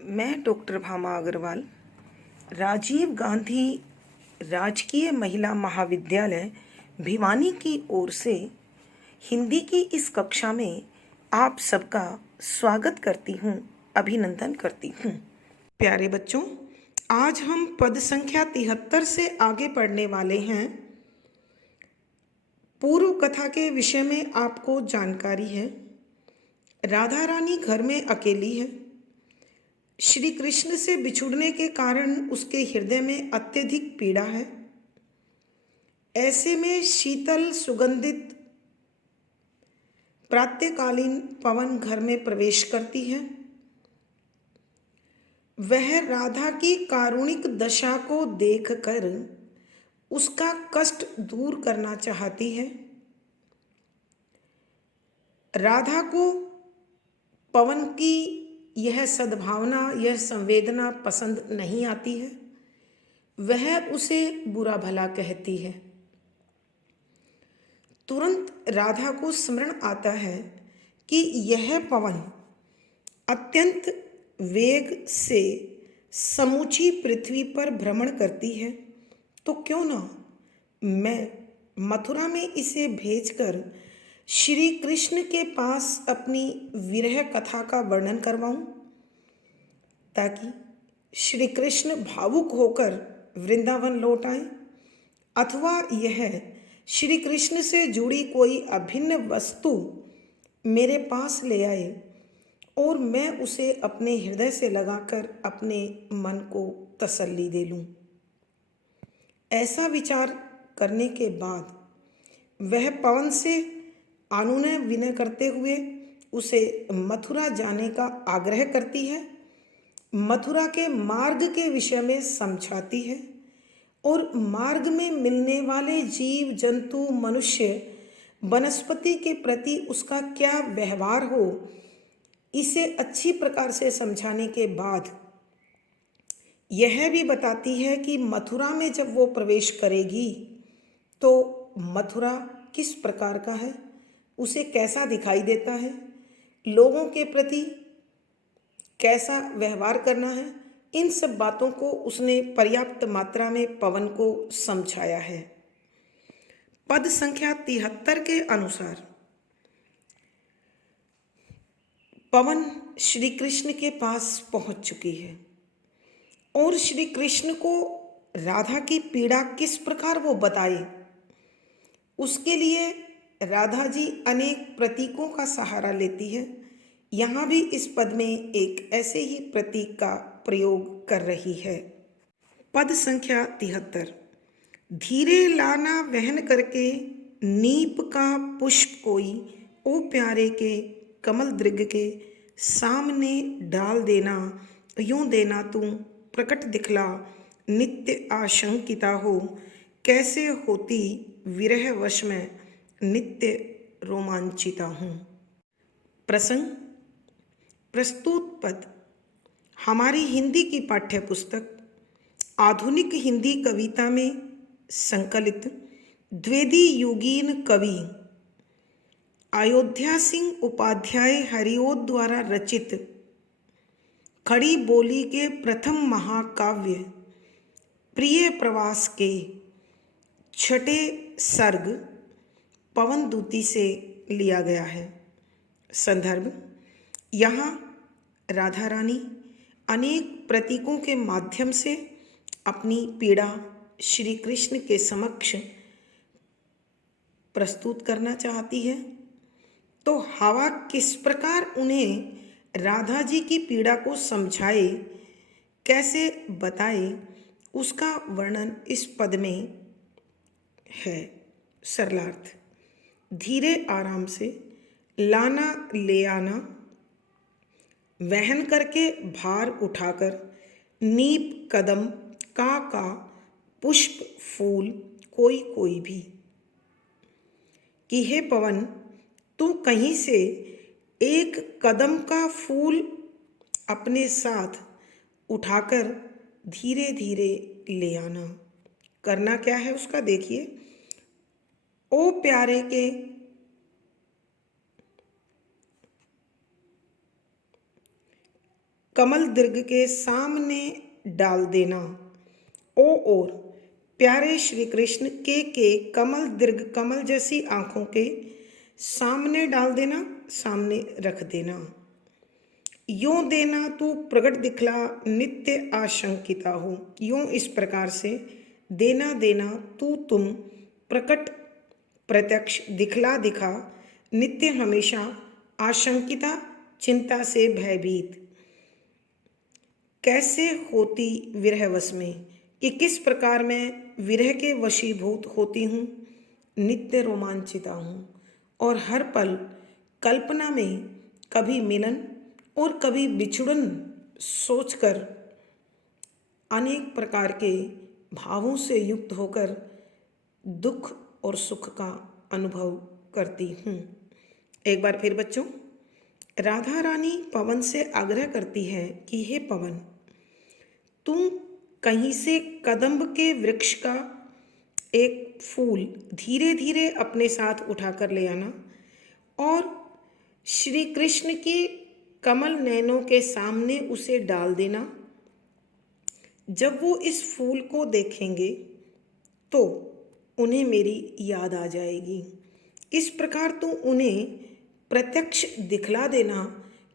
मैं डॉक्टर भामा अग्रवाल राजीव गांधी राजकीय महिला महाविद्यालय भिवानी की ओर से हिंदी की इस कक्षा में आप सबका स्वागत करती हूँ, अभिनंदन करती हूँ। प्यारे बच्चों, आज हम पद संख्या 73 से आगे पढ़ने वाले हैं। पूर्व कथा के विषय में आपको जानकारी है। राधा रानी घर में अकेली है। श्री कृष्ण से बिछुड़ने के कारण उसके हृदय में अत्यधिक पीड़ा है। ऐसे में शीतल सुगंधित प्रातःकालीन पवन घर में प्रवेश करती है। वह राधा की कारुणिक दशा को देखकर उसका कष्ट दूर करना चाहती है। राधा को पवन की यह सद्भावना, यह संवेदना पसंद नहीं आती है। वह उसे बुरा भला कहती है। तुरंत राधा को स्मरण आता है कि यह पवन अत्यंत वेग से समूची पृथ्वी पर भ्रमण करती है, तो क्यों ना मैं मथुरा में इसे भेजकर श्री कृष्ण के पास अपनी विरह कथा का वर्णन करवाऊं, ताकि श्री कृष्ण भावुक होकर वृंदावन लौट आए, अथवा यह श्री कृष्ण से जुड़ी कोई अभिन्न वस्तु मेरे पास ले आए और मैं उसे अपने हृदय से लगाकर अपने मन को तसल्ली दे लूं। ऐसा विचार करने के बाद वह पवन से अनुनय विनय करते हुए उसे मथुरा जाने का आग्रह करती है, मथुरा के मार्ग के विषय में समझाती है और मार्ग में मिलने वाले जीव जंतु, मनुष्य, वनस्पति के प्रति उसका क्या व्यवहार हो, इसे अच्छी प्रकार से समझाने के बाद यह भी बताती है कि मथुरा में जब वो प्रवेश करेगी तो मथुरा किस प्रकार का है, उसे कैसा दिखाई देता है, लोगों के प्रति कैसा व्यवहार करना है, इन सब बातों को उसने पर्याप्त मात्रा में पवन को समझाया है। पद संख्या 73 के अनुसार पवन श्री कृष्ण के पास पहुंच चुकी है और श्री कृष्ण को राधा की पीड़ा किस प्रकार वो बताए, उसके लिए राधा जी अनेक प्रतीकों का सहारा लेती है। यहाँ भी इस पद में एक ऐसे ही प्रतीक का प्रयोग कर रही है। पद संख्या 73। धीरे लाना वहन करके नीप का पुष्प कोई, ओ प्यारे के कमल दृग के सामने डाल देना, यूं देना तू प्रकट दिखला, नित्य आशंकिता हो, कैसे होती विरह वश में नित्य रोमांचिता हूँ। प्रसंग: प्रस्तुत पद हमारी हिंदी की पाठ्य पुस्तक आधुनिक हिंदी कविता में संकलित द्विवेदी युगीन कवि अयोध्या सिंह उपाध्याय हरिओद द्वारा रचित खड़ी बोली के प्रथम महाकाव्य प्रिय प्रवास के छठे सर्ग पवन दूती से लिया गया है। संदर्भ: यहाँ राधा रानी अनेक प्रतीकों के माध्यम से अपनी पीड़ा श्री कृष्ण के समक्ष प्रस्तुत करना चाहती है, तो हवा किस प्रकार उन्हें राधा जी की पीड़ा को समझाए, कैसे बताए, उसका वर्णन इस पद में है। सरलार्थ: धीरे आराम से, लाना ले आना, वहन करके भार उठाकर, नीप कदम, का पुष्प फूल, कोई कोई भी, कि हे पवन तू कहीं से एक कदम का फूल अपने साथ उठाकर धीरे धीरे ले आना। करना क्या है उसका देखिए। ओ प्यारे के कमल दीर्घ के सामने डाल देना। ओ और प्यारे श्री कृष्ण के कमल दीर्घ कमल जैसी आंखों के सामने डाल देना, सामने रख देना। यों देना तू प्रगट दिखला नित्य आशंकिता हो। यों इस प्रकार से देना देना तू तुम प्रकट प्रत्यक्ष दिखला दिखा नित्य हमेशा आशंकिता चिंता से भयभीत। कैसे होती विरहवश में कि किस प्रकार मैं विरह के वशीभूत होती हूँ, नित्य रोमांचिता हूँ और हर पल कल्पना में कभी मिलन और कभी बिछुड़न सोचकर अनेक प्रकार के भावों से युक्त होकर दुख और सुख का अनुभव करती हूँ। एक बार फिर बच्चों, राधा रानी पवन से आग्रह करती है कि हे पवन, तुम कहीं से कदम्ब के वृक्ष का एक फूल धीरे धीरे अपने साथ उठाकर ले आना और श्री कृष्ण के कमल नयनों के सामने उसे डाल देना। जब वो इस फूल को देखेंगे तो उन्हें मेरी याद आ जाएगी। इस प्रकार तो उन्हें प्रत्यक्ष दिखला देना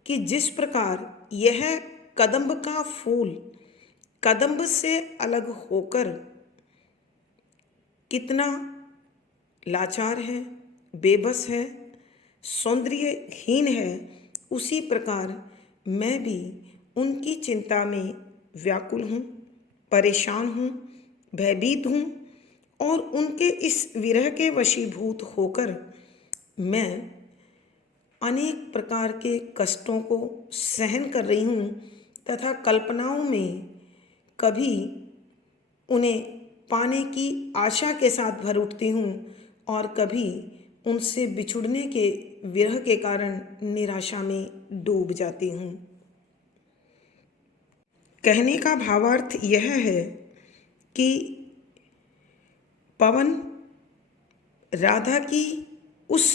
कि जिस प्रकार यह कदम्ब का फूल कदम्ब से अलग होकर कितना लाचार है, बेबस है, सौंदर्यहीन है, उसी प्रकार मैं भी उनकी चिंता में व्याकुल हूँ, परेशान हूँ, भयभीत हूँ और उनके इस विरह के वशीभूत होकर मैं अनेक प्रकार के कष्टों को सहन कर रही हूँ तथा कल्पनाओं में कभी उन्हें पाने की आशा के साथ भर उठती हूँ और कभी उनसे बिछुड़ने के विरह के कारण निराशा में डूब जाती हूँ। कहने का भावार्थ यह है कि पवन राधा की उस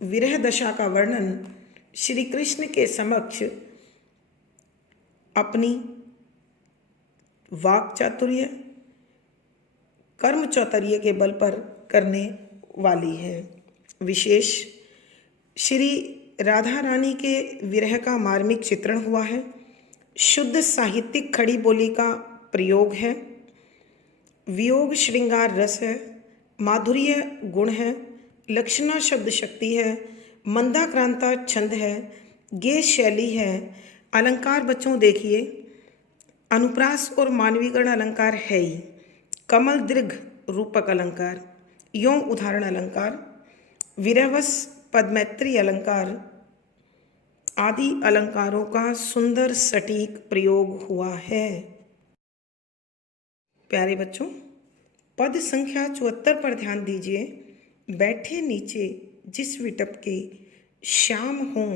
विरह दशा का वर्णन श्री कृष्ण के समक्ष अपनी वाक चातुर्य, कर्म चौतर्य के बल पर करने वाली है। विशेष श्री राधा रानी के विरह का मार्मिक चित्रण हुआ है, शुद्ध साहित्यिक खड़ी बोली का प्रयोग है, वियोग श्रृंगार रस है, माधुर्य गुण है, लक्षणा शब्द शक्ति है, मंदाक्रांता छंद है, गेय शैली है, अलंकार बच्चों देखिए अनुप्रास और मानवीकरण अलंकार है ही, कमल दीर्घ रूपक अलंकार, यों उदाहरण अलंकार, विरहवश पदमैत्री अलंकार आदि अलंकारों का सुंदर सटीक प्रयोग हुआ है। प्यारे बच्चों, पद संख्या 74 पर ध्यान दीजिए। बैठे नीचे जिस विटप के श्याम हो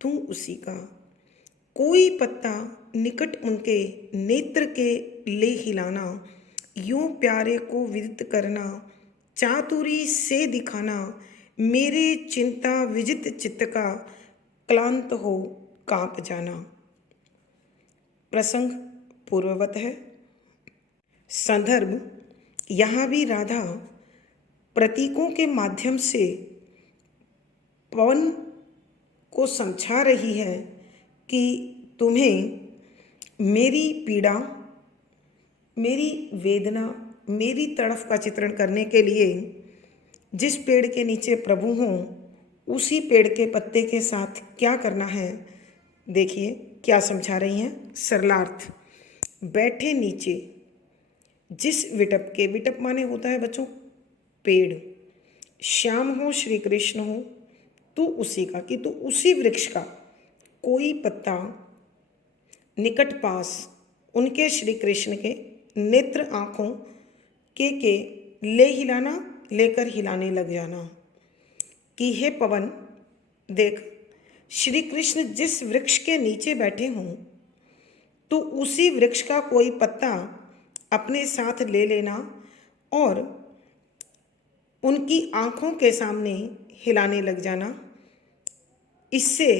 तू उसी का, कोई पत्ता निकट उनके नेत्र के ले हिलाना, यूं प्यारे को विदित करना, चातुरी से दिखाना, मेरे चिंता विजित चित्त का क्लांत हो कांप जाना। प्रसंग पूर्ववत है। संदर्भ, यहाँ भी राधा प्रतीकों के माध्यम से पवन को समझा रही है कि तुम्हें मेरी पीड़ा, मेरी वेदना, मेरी तड़फ का चित्रण करने के लिए जिस पेड़ के नीचे प्रभु हों उसी पेड़ के पत्ते के साथ क्या करना है। देखिए क्या समझा रही हैं। सरलार्थ, बैठे नीचे जिस विटप के, विटप माने होता है बच्चों पेड़, श्याम हो श्री कृष्ण हो तू उसी का, कि तू उसी वृक्ष का कोई पत्ता निकट पास उनके श्री कृष्ण के नेत्र आँखों के ले हिलाना, लेकर हिलाने लग जाना कि हे पवन देख, श्री कृष्ण जिस वृक्ष के नीचे बैठे हों तो उसी वृक्ष का कोई पत्ता अपने साथ ले लेना और उनकी आँखों के सामने हिलाने लग जाना। इससे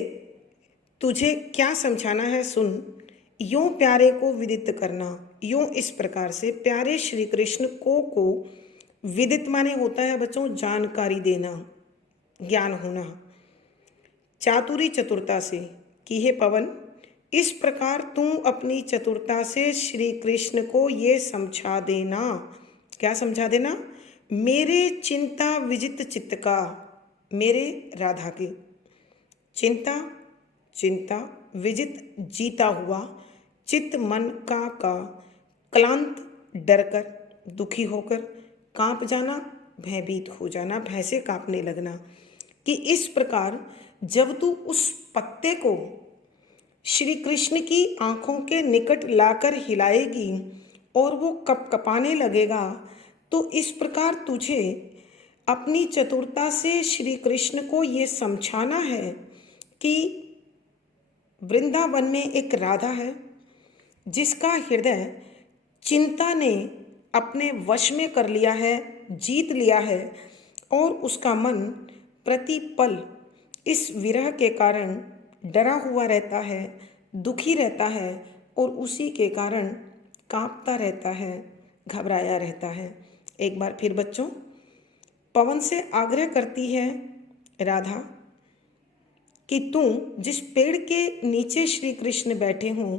तुझे क्या समझाना है सुन, यूं प्यारे को विदित करना। यूं इस प्रकार से प्यारे श्री कृष्ण को विदित माने होता है बच्चों जानकारी देना, ज्ञान होना। चातुरी चतुरता से कि हे पवन, इस प्रकार तू अपनी चतुरता से श्री कृष्ण को ये समझा देना। क्या समझा देना? मेरे चिंता विजित चित्त का, मेरे राधा के चिंता, चिंता विजित जीता हुआ, चित्त मन का क्लांत डरकर, दुखी होकर, कांप जाना, भयभीत हो जाना, भय से कांपने लगना। कि इस प्रकार जब तू उस पत्ते को श्री कृष्ण की आंखों के निकट लाकर हिलाएगी और वो कपकपाने लगेगा, तो इस प्रकार तुझे अपनी चतुरता से श्री कृष्ण को ये समझाना है कि वृंदावन में एक राधा है जिसका हृदय चिंता ने अपने वश में कर लिया है, जीत लिया है, और उसका मन प्रतिपल इस विरह के कारण डरा हुआ रहता है, दुखी रहता है, और उसी के कारण कांपता रहता है, घबराया रहता है। एक बार फिर बच्चों, पवन से आग्रह करती है राधा कि तू जिस पेड़ के नीचे श्री कृष्ण बैठे हों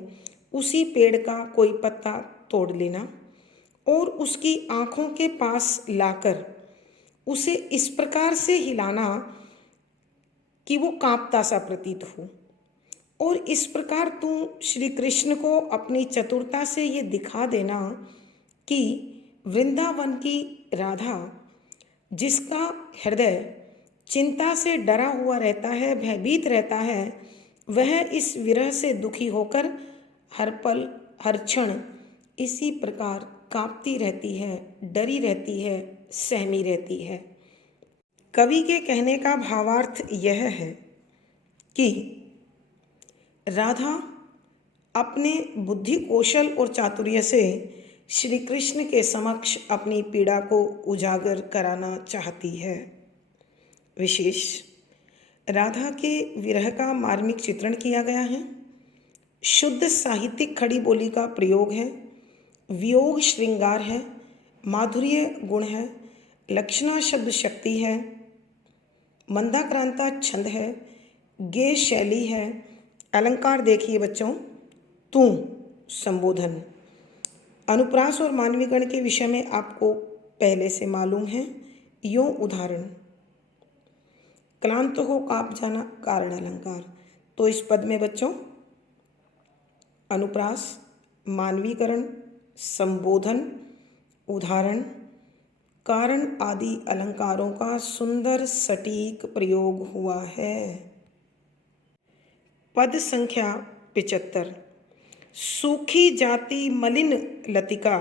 उसी पेड़ का कोई पत्ता तोड़ लेना और उसकी आँखों के पास लाकर उसे इस प्रकार से हिलाना कि वो कांपता सा प्रतीत हो। और इस प्रकार तू श्री कृष्ण को अपनी चतुरता से ये दिखा देना कि वृंदावन की राधा, जिसका हृदय चिंता से डरा हुआ रहता है, भयभीत रहता है, वह इस विरह से दुखी होकर हर पल हर क्षण इसी प्रकार कांपती रहती है, डरी रहती है, सहमी रहती है। कवि के कहने का भावार्थ यह है कि राधा अपने बुद्धि कौशल और चातुर्य से श्री कृष्ण के समक्ष अपनी पीड़ा को उजागर कराना चाहती है। विशेष राधा के विरह का मार्मिक चित्रण किया गया है। शुद्ध साहित्यिक खड़ी बोली का प्रयोग है, वियोग श्रृंगार है, माधुर्य गुण है, लक्षणा शब्द शक्ति है, मंदाक्रांता छंद है, गेय शैली है, अलंकार देखिए बच्चों, तू संबोधन। अनुप्रास और मानवीगण के विषय में आपको पहले से मालूम है। यो उदाहरण, क्लांत हो कांप जाना, कारण अलंकार। तो इस पद में बच्चों अनुप्रास, मानवीकरण, संबोधन, उदाहरण, कारण आदि अलंकारों का सुंदर सटीक प्रयोग हुआ है। पद संख्या 75। सूखी जाती मलिन लतिका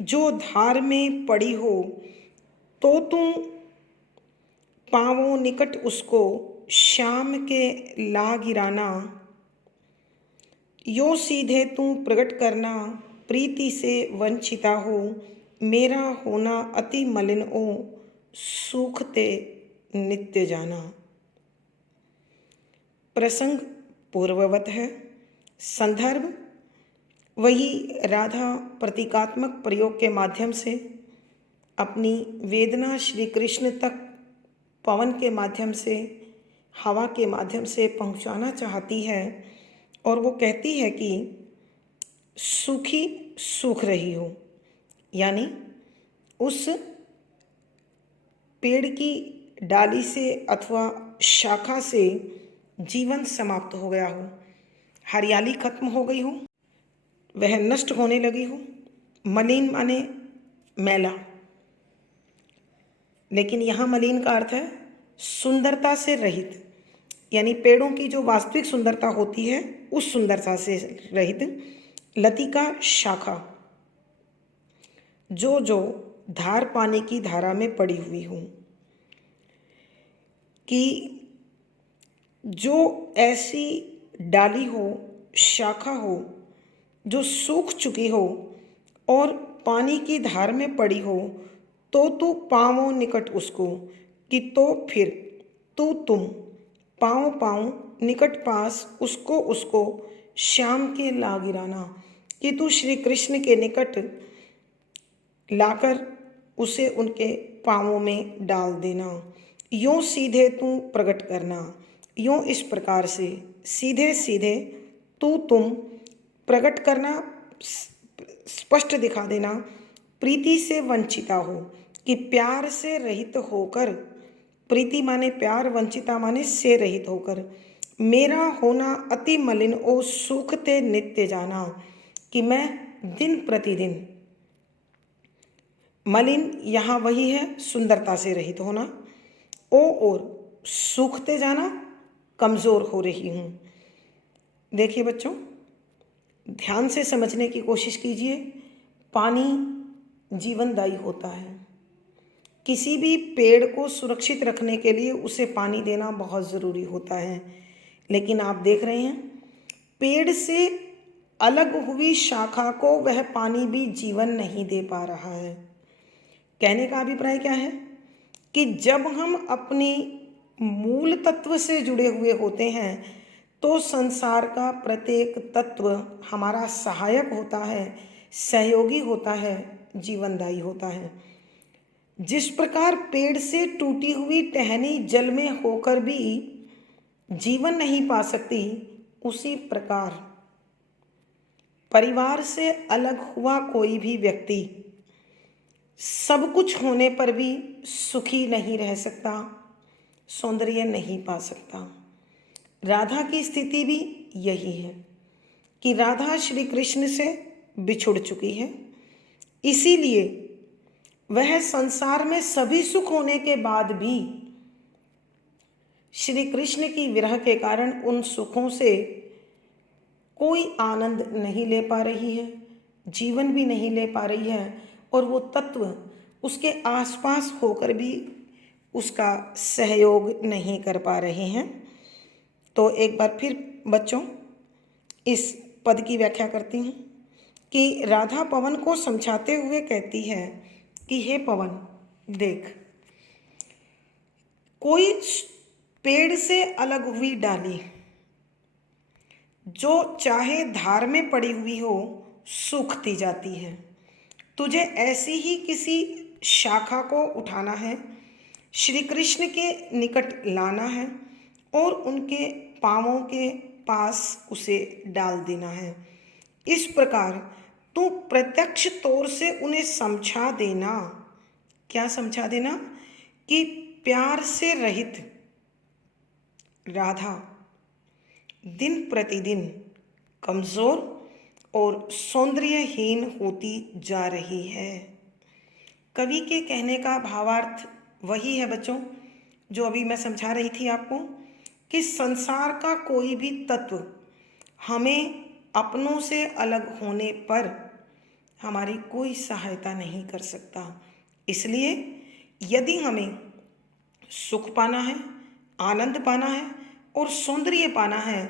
जो धार में पड़ी हो, तो तू पाँवों निकट उसको शाम के ला गिराना। यो सीधे तू प्रकट करना प्रीति से वंचिता हो, मेरा होना अति मलिन ओ सूखते नित्य जाना। प्रसंग पूर्ववत है। संदर्भ वही राधा प्रतीकात्मक प्रयोग के माध्यम से अपनी वेदना श्री कृष्ण तक पवन के माध्यम से, हवा के माध्यम से पहुंचाना चाहती है, और वो कहती है कि सूखी सूख रही हो, यानी उस पेड़ की डाली से अथवा शाखा से जीवन समाप्त हो गया हो, हरियाली खत्म हो गई हो, वह नष्ट होने लगी हो। मलिन माने मैला, लेकिन यहाँ मलिन का अर्थ है सुंदरता से रहित, यानी पेड़ों की जो वास्तविक सुंदरता होती है उस सुंदरता से रहित। लतिका शाखा जो धार पानी की धारा में पड़ी हुई हो, कि जो ऐसी डाली हो, शाखा हो जो सूख चुकी हो और पानी की धार में पड़ी हो, तो तू पाँवों निकट उसको, कि तो फिर तुम पाँव पाँव निकट पास उसको उसको श्याम के ला गिराना, कि तू श्री कृष्ण के निकट लाकर उसे उनके पाँवों में डाल देना। यूँ सीधे तू प्रकट करना, यूँ इस प्रकार से सीधे सीधे तुम प्रकट करना, स्पष्ट दिखा देना, प्रीति से वंचिता हो, कि प्यार से रहित होकर, प्रीति माने प्यार, वंचिता माने से रहित होकर, मेरा होना अति मलिन ओ सूखते नित्य जाना, कि मैं दिन प्रतिदिन, मलिन यहाँ वही है सुंदरता से रहित होना, और सूखते जाना, कमज़ोर हो रही हूँ। देखिए बच्चों, ध्यान से समझने की कोशिश कीजिए। पानी जीवनदायी होता है। किसी भी पेड़ को सुरक्षित रखने के लिए उसे पानी देना बहुत ज़रूरी होता है, लेकिन आप देख रहे हैं पेड़ से अलग हुई शाखा को वह पानी भी जीवन नहीं दे पा रहा है। कहने का अभिप्राय क्या है कि जब हम अपनी मूल तत्व से जुड़े हुए होते हैं तो संसार का प्रत्येक तत्व हमारा सहायक होता है, सहयोगी होता है, जीवनदायी होता है। जिस प्रकार पेड़ से टूटी हुई टहनी जल में होकर भी जीवन नहीं पा सकती, उसी प्रकार परिवार से अलग हुआ कोई भी व्यक्ति सब कुछ होने पर भी सुखी नहीं रह सकता, सौंदर्य नहीं पा सकता। राधा की स्थिति भी यही है कि राधा श्री कृष्ण से बिछुड़ चुकी है, इसीलिए वह संसार में सभी सुख होने के बाद भी श्री कृष्ण की विरह के कारण उन सुखों से कोई आनंद नहीं ले पा रही है, जीवन भी नहीं ले पा रही है, और वो तत्व उसके आसपास होकर भी उसका सहयोग नहीं कर पा रहे हैं। तो एक बार फिर बच्चों इस पद की व्याख्या करती हूँ कि राधा पवन को समझाते हुए कहती है कि हे पवन, देख, कोई पेड़ से अलग हुई डाली जो चाहे धार में पड़ी हुई हो सूखती जाती है। तुझे ऐसी ही किसी शाखा को उठाना है, श्री कृष्ण के निकट लाना है और उनके पांवों के पास उसे डाल देना है। इस प्रकार तू प्रत्यक्ष तौर से उन्हें समझा देना। क्या समझा देना? कि प्यार से रहित राधा दिन प्रतिदिन कमज़ोर और सौंदर्यहीन होती जा रही है। कवि के कहने का भावार्थ वही है बच्चों जो अभी मैं समझा रही थी आपको, कि संसार का कोई भी तत्व हमें अपनों से अलग होने पर हमारी कोई सहायता नहीं कर सकता। इसलिए यदि हमें सुख पाना है, आनंद पाना है और सौंदर्य पाना है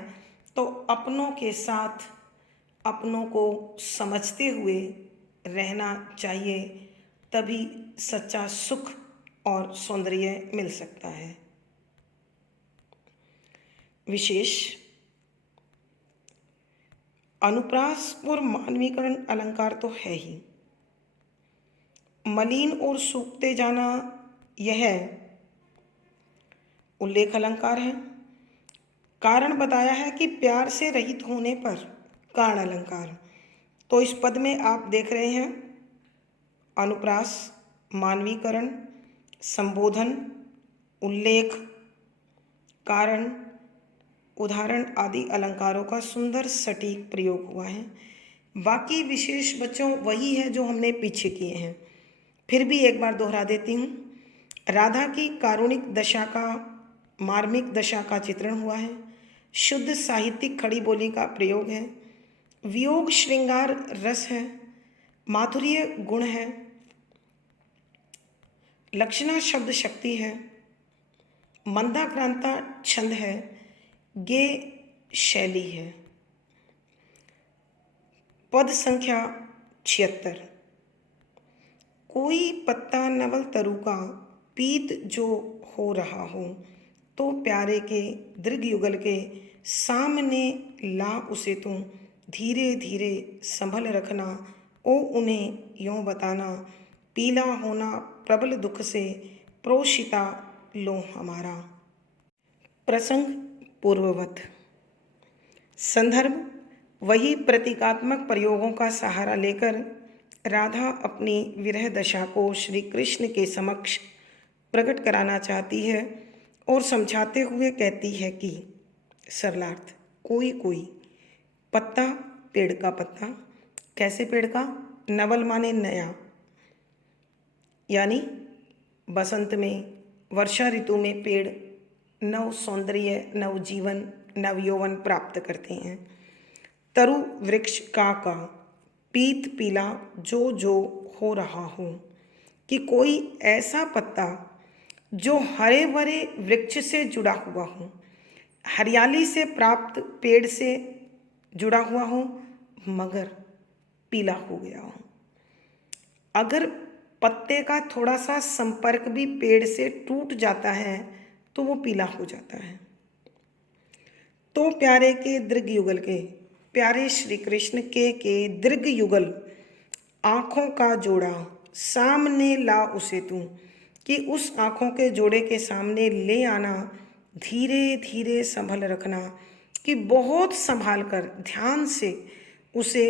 तो अपनों के साथ अपनों को समझते हुए रहना चाहिए, तभी सच्चा सुख और सौंदर्य मिल सकता है। विशेष अनुप्रास और मानवीकरण अलंकार तो है ही। मलिन और सूखते जाना यह उल्लेख अलंकार है। कारण बताया है कि प्यार से रहित होने पर कारण अलंकार। तो इस पद में आप देख रहे हैं अनुप्रास, मानवीकरण, संबोधन, उल्लेख, कारण, उदाहरण आदि अलंकारों का सुंदर सटीक प्रयोग हुआ है। बाकी विशेष बच्चों वही है जो हमने पीछे किए हैं। फिर भी एक बार दोहरा देती हूँ। राधा की कारुणिक दशा का, मार्मिक दशा का चित्रण हुआ है। शुद्ध साहित्यिक खड़ी बोली का प्रयोग है। वियोग श्रृंगार रस है, माधुर्य गुण है, लक्षणा शब्द शक्ति है, मंदाक्रांता छंद है, गे शैली है। पद संख्या 76। कोई पत्ता नवल तरु का पीत जो हो रहा हो तो प्यारे के दीर्घ युगल के सामने ला उसे तू, धीरे धीरे संभल रखना, ओ उन्हें यों बताना, पीला होना प्रबल दुख से, प्रोषिता लो हमारा। प्रसंग पूर्ववत। संदर्भ वही प्रतीकात्मक प्रयोगों का सहारा लेकर राधा अपनी विरह दशा को श्री कृष्ण के समक्ष प्रकट कराना चाहती है और समझाते हुए कहती है कि सरलार्थ, कोई कोई पत्ता, पेड़ का पत्ता, कैसे पेड़ का? नवल माने नया, यानी बसंत में, वर्षा ऋतु में पेड़ नव सौंदर्य, नव जीवन, नव यौवन प्राप्त करते हैं। तरु वृक्ष का पीत पीला जो जो हो रहा हो, कि कोई ऐसा पत्ता जो हरे भरे वृक्ष से जुड़ा हुआ हो, हरियाली से प्राप्त पेड़ से जुड़ा हुआ हो, मगर पीला हो गया हो। अगर पत्ते का थोड़ा सा संपर्क भी पेड़ से टूट जाता है तो वो पीला हो जाता है। तो प्यारे के दीर्घ युगल के, प्यारे श्री कृष्ण के दीर्घ युगल आँखों का जोड़ा सामने ला उसे तू, कि उस आँखों के जोड़े के सामने ले आना, धीरे धीरे संभल रखना, कि बहुत संभाल कर ध्यान से उसे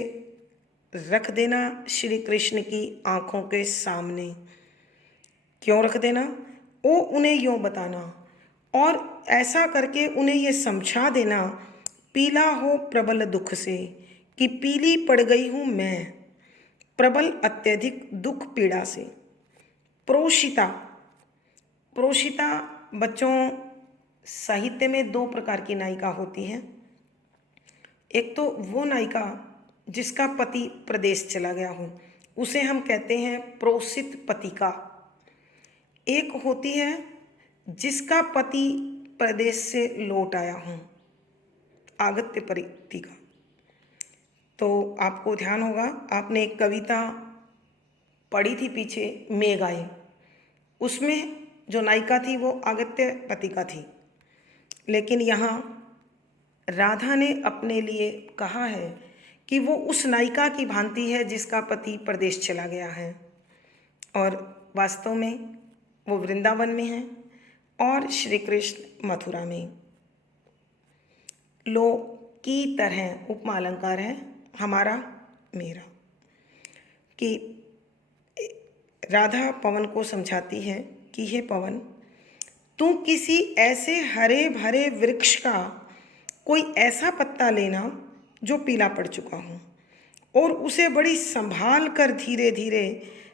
रख देना श्री कृष्ण की आँखों के सामने। क्यों रख देना? ओ उन्हें यूँ बताना, और ऐसा करके उन्हें ये समझा देना, पीला हो प्रबल दुख से, कि पीली पड़ गई हूँ मैं प्रबल अत्यधिक दुख पीड़ा से। प्रोषिता, प्रोषिता बच्चों साहित्य में दो प्रकार की नायिका होती हैं। एक तो वो नायिका जिसका पति प्रदेश चला गया हो, उसे हम कहते हैं प्रोषित पतिका। एक होती है जिसका पति प्रदेश से लौट आया हो, आगत्य पतिका। तो आपको ध्यान होगा, आपने एक कविता पढ़ी थी पीछे, मेघ आए, उसमें जो नायिका थी वो आगत्य पतिका थी। लेकिन यहाँ राधा ने अपने लिए कहा है कि वो उस नायिका की भांति है जिसका पति प्रदेश चला गया है, और वास्तव में वो वृंदावन में है और श्री कृष्ण मथुरा में। लो की तरह उपमा अलंकार है हमारा मेरा, कि राधा पवन को समझाती है कि हे पवन, तू किसी ऐसे हरे भरे वृक्ष का कोई ऐसा पत्ता लेना जो पीला पड़ चुका हो, और उसे बड़ी संभाल कर धीरे धीरे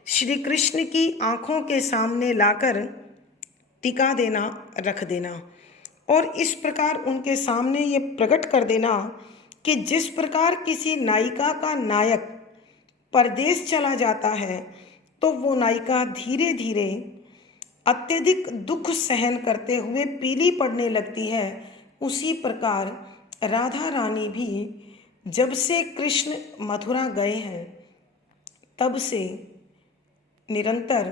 श्री कृष्ण की आँखों के सामने लाकर टिका देना, रख देना, और इस प्रकार उनके सामने ये प्रकट कर देना कि जिस प्रकार किसी नायिका का नायक परदेश चला जाता है तो वो नायिका धीरे धीरे अत्यधिक दुख सहन करते हुए पीली पड़ने लगती है, उसी प्रकार राधा रानी भी जब से कृष्ण मथुरा गए हैं तब से निरंतर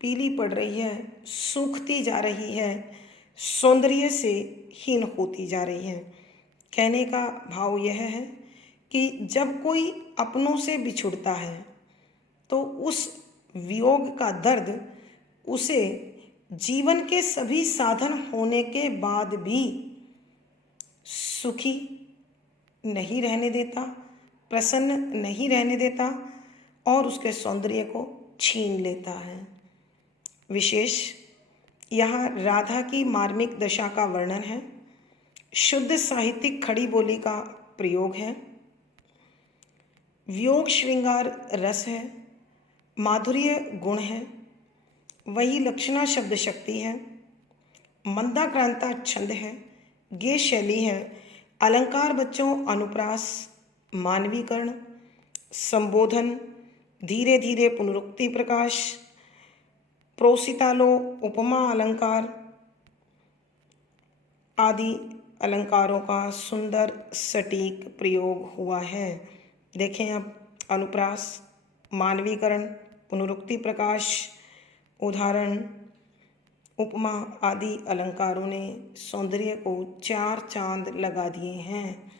पीली पड़ रही है, सूखती जा रही है, सौंदर्य से हीन होती जा रही है। कहने का भाव यह है कि जब कोई अपनों से बिछुड़ता है तो उस वियोग का दर्द उसे जीवन के सभी साधन होने के बाद भी सुखी नहीं रहने देता, प्रसन्न नहीं रहने देता, और उसके सौंदर्य को छीन लेता है। विशेष यहाँ राधा की मार्मिक दशा का वर्णन है, शुद्ध साहित्यिक खड़ी बोली का प्रयोग है, वियोग श्रृंगार रस है, माधुर्य गुण है, वही लक्षणा शब्द शक्ति है, मंदाक्रांता छंद है, गे शैली है, अलंकार बच्चों अनुप्रास, मानवीकरण, संबोधन, धीरे धीरे पुनरुक्ति प्रकाश, प्रोसितालो, उपमा अलंकार आदि अलंकारों का सुंदर सटीक प्रयोग हुआ है। देखें अब अनुप्रास, मानवीकरण, पुनरुक्ति प्रकाश, उदाहरण उपमा आदि अलंकारों ने सौंदर्य को चार चांद लगा दिए हैं।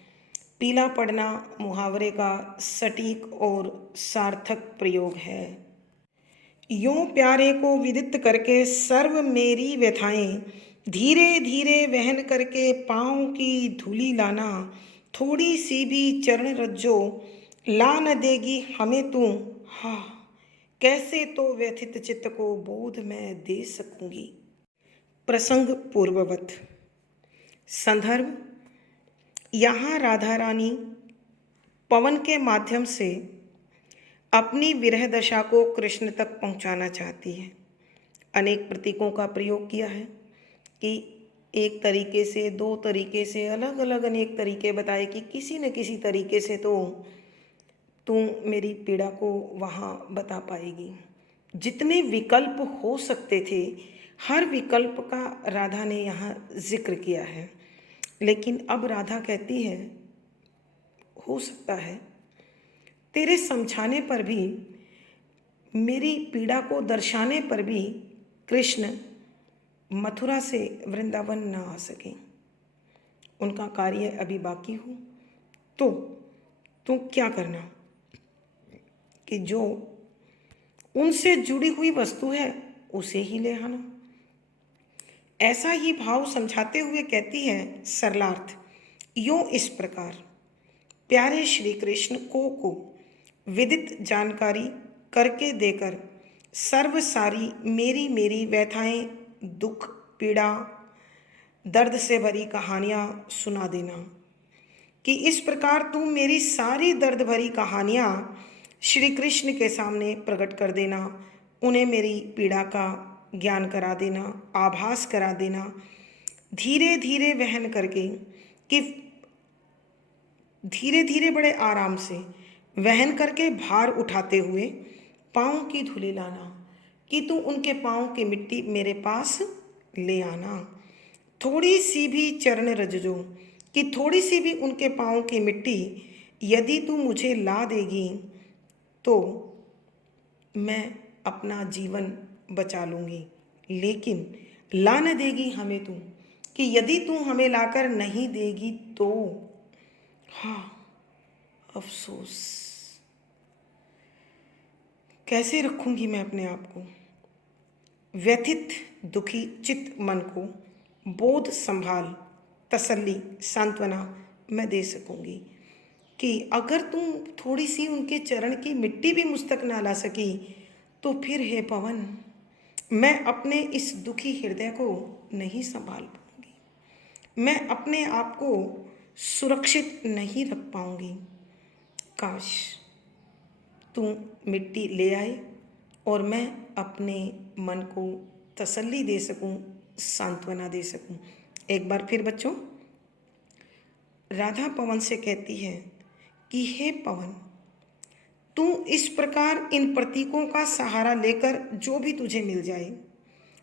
पीला पड़ना मुहावरे का सटीक और सार्थक प्रयोग है। यूं प्यारे को विदित करके सर्व मेरी व्यथाएं, धीरे धीरे वहन करके पाँव की धूली लाना, थोड़ी सी भी चरण रज्जो ला न देगी हमें तू। हाँ, कैसे तो व्यथित चित्त को बोध मैं दे सकूंगी। प्रसंग पूर्ववत। संदर्भ: यहाँ राधा रानी पवन के माध्यम से अपनी विरह दशा को कृष्ण तक पहुँचाना चाहती है। अनेक प्रतीकों का प्रयोग किया है कि एक तरीके से, दो तरीके से, अलग अलग अनेक तरीके बताए कि किसी न किसी तरीके से तो तू मेरी पीड़ा को वहाँ बता पाएगी। जितने विकल्प हो सकते थे, हर विकल्प का राधा ने यहाँ जिक्र किया है। लेकिन अब राधा कहती है, हो सकता है तेरे समझाने पर भी, मेरी पीड़ा को दर्शाने पर भी कृष्ण मथुरा से वृंदावन न आ सके। उनका कार्य अभी बाकी हो तो क्या करना कि जो उनसे जुड़ी हुई वस्तु है उसे ही ले आना। ऐसा ही भाव समझाते हुए कहती है सरलार्थ यूं इस प्रकार: प्यारे श्री कृष्ण को विदित जानकारी करके देकर सर्व सारी मेरी मेरी व्यथाएं, दुख, पीड़ा, दर्द से भरी कहानियाँ सुना देना। कि इस प्रकार तू मेरी सारी दर्द भरी कहानियाँ श्री कृष्ण के सामने प्रकट कर देना, उन्हें मेरी पीड़ा का ज्ञान करा देना, आभास करा देना, धीरे धीरे वहन करके, कि धीरे धीरे बड़े आराम से वहन करके भार उठाते हुए पाँव की धूली लाना, कि तू उनके पाँव की मिट्टी मेरे पास ले आना। थोड़ी सी भी चरण रजजो, कि थोड़ी सी भी उनके पाँव की मिट्टी यदि तू मुझे ला देगी तो मैं अपना जीवन बचा लूँगी। लेकिन ला न देगी हमें तू, कि यदि तू हमें लाकर नहीं देगी तो हाँ, अफसोस कैसे रखूँगी मैं अपने आप को। व्यथित दुखी चित्त मन को बोध, संभाल, तसल्ली, सांत्वना मैं दे सकूँगी। कि अगर तुम थोड़ी सी उनके चरण की मिट्टी भी मुझ तक ना ला सकी तो फिर हे पवन, मैं अपने इस दुखी हृदय को नहीं संभाल पाऊँगी, मैं अपने आप को सुरक्षित नहीं रख पाऊँगी। काश तू मिट्टी ले आए और मैं अपने मन को तसल्ली दे सकूं, सांत्वना दे सकूं। एक बार फिर बच्चों, राधा पवन से कहती है कि हे पवन, तू इस प्रकार इन प्रतीकों का सहारा लेकर जो भी तुझे मिल जाए,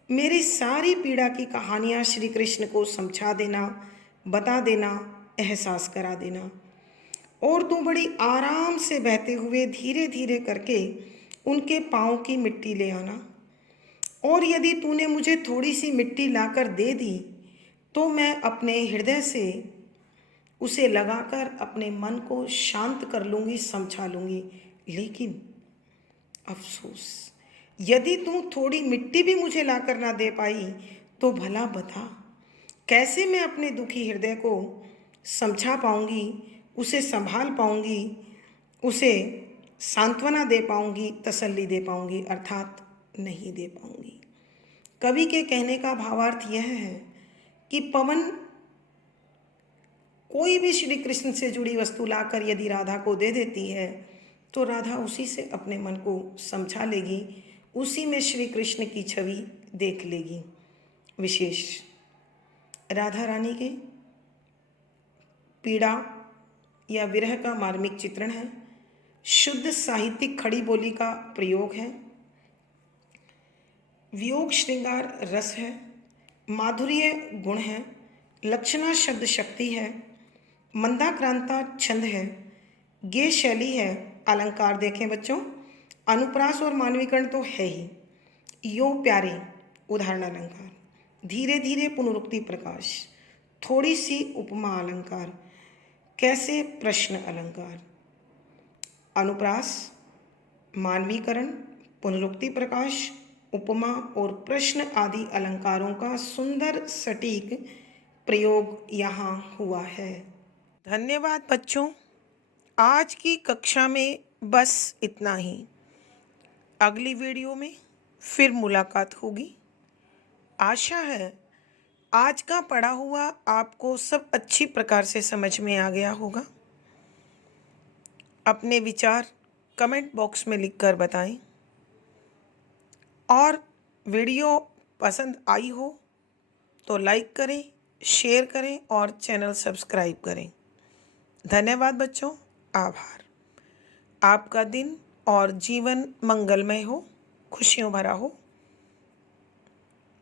मेरी सारी पीड़ा की कहानियाँ श्री कृष्ण को समझा देना, बता देना, एहसास करा देना। और तू बड़ी आराम से बहते हुए धीरे धीरे करके उनके पाँव की मिट्टी ले आना। और यदि तूने मुझे थोड़ी सी मिट्टी लाकर दे दी तो मैं अपने हृदय से उसे लगाकर अपने मन को शांत कर लूँगी, समझा लूँगी। लेकिन अफसोस, यदि तू थोड़ी मिट्टी भी मुझे लाकर ना दे पाई तो भला बता, कैसे मैं अपने दुखी हृदय को समझा पाऊँगी, उसे संभाल पाऊँगी, उसे सांत्वना दे पाऊँगी, तसल्ली दे पाऊँगी, अर्थात नहीं दे पाऊँगी। कवि के कहने का भावार्थ यह है कि पवन कोई भी श्री कृष्ण से जुड़ी वस्तु लाकर यदि राधा को दे देती है तो राधा उसी से अपने मन को समझा लेगी, उसी में श्री कृष्ण की छवि देख लेगी। विशेष राधा रानी के पीड़ा या विरह का मार्मिक चित्रण है, शुद्ध साहित्यिक खड़ी बोली का प्रयोग है, वियोग श्रृंगार रस है, माधुर्य गुण है, लक्षणा शब्द शक्ति है, मंदाक्रांता छंद है, गेय शैली है, अलंकार देखें बच्चों, अनुप्रास और मानवीकरण तो है ही। यो प्यारे उदाहरण अलंकार, धीरे धीरे पुनरुक्ति प्रकाश, थोड़ी सी उपमा अलंकार, कैसे प्रश्न अलंकार, अनुप्रास, मानवीकरण, पुनरुक्ति प्रकाश, उपमा और प्रश्न आदि अलंकारों का सुंदर सटीक प्रयोग यहाँ हुआ है। धन्यवाद बच्चों। आज की कक्षा में बस इतना ही। अगली वीडियो में फिर मुलाकात होगी। आशा है आज का पढ़ा हुआ आपको सब अच्छी प्रकार से समझ में आ गया होगा। अपने विचार कमेंट बॉक्स में लिखकर बताएं और वीडियो पसंद आई हो तो लाइक करें, शेयर करें और चैनल सब्सक्राइब करें। धन्यवाद बच्चों। आभार। आपका दिन और जीवन मंगलमय हो, खुशियों भरा हो।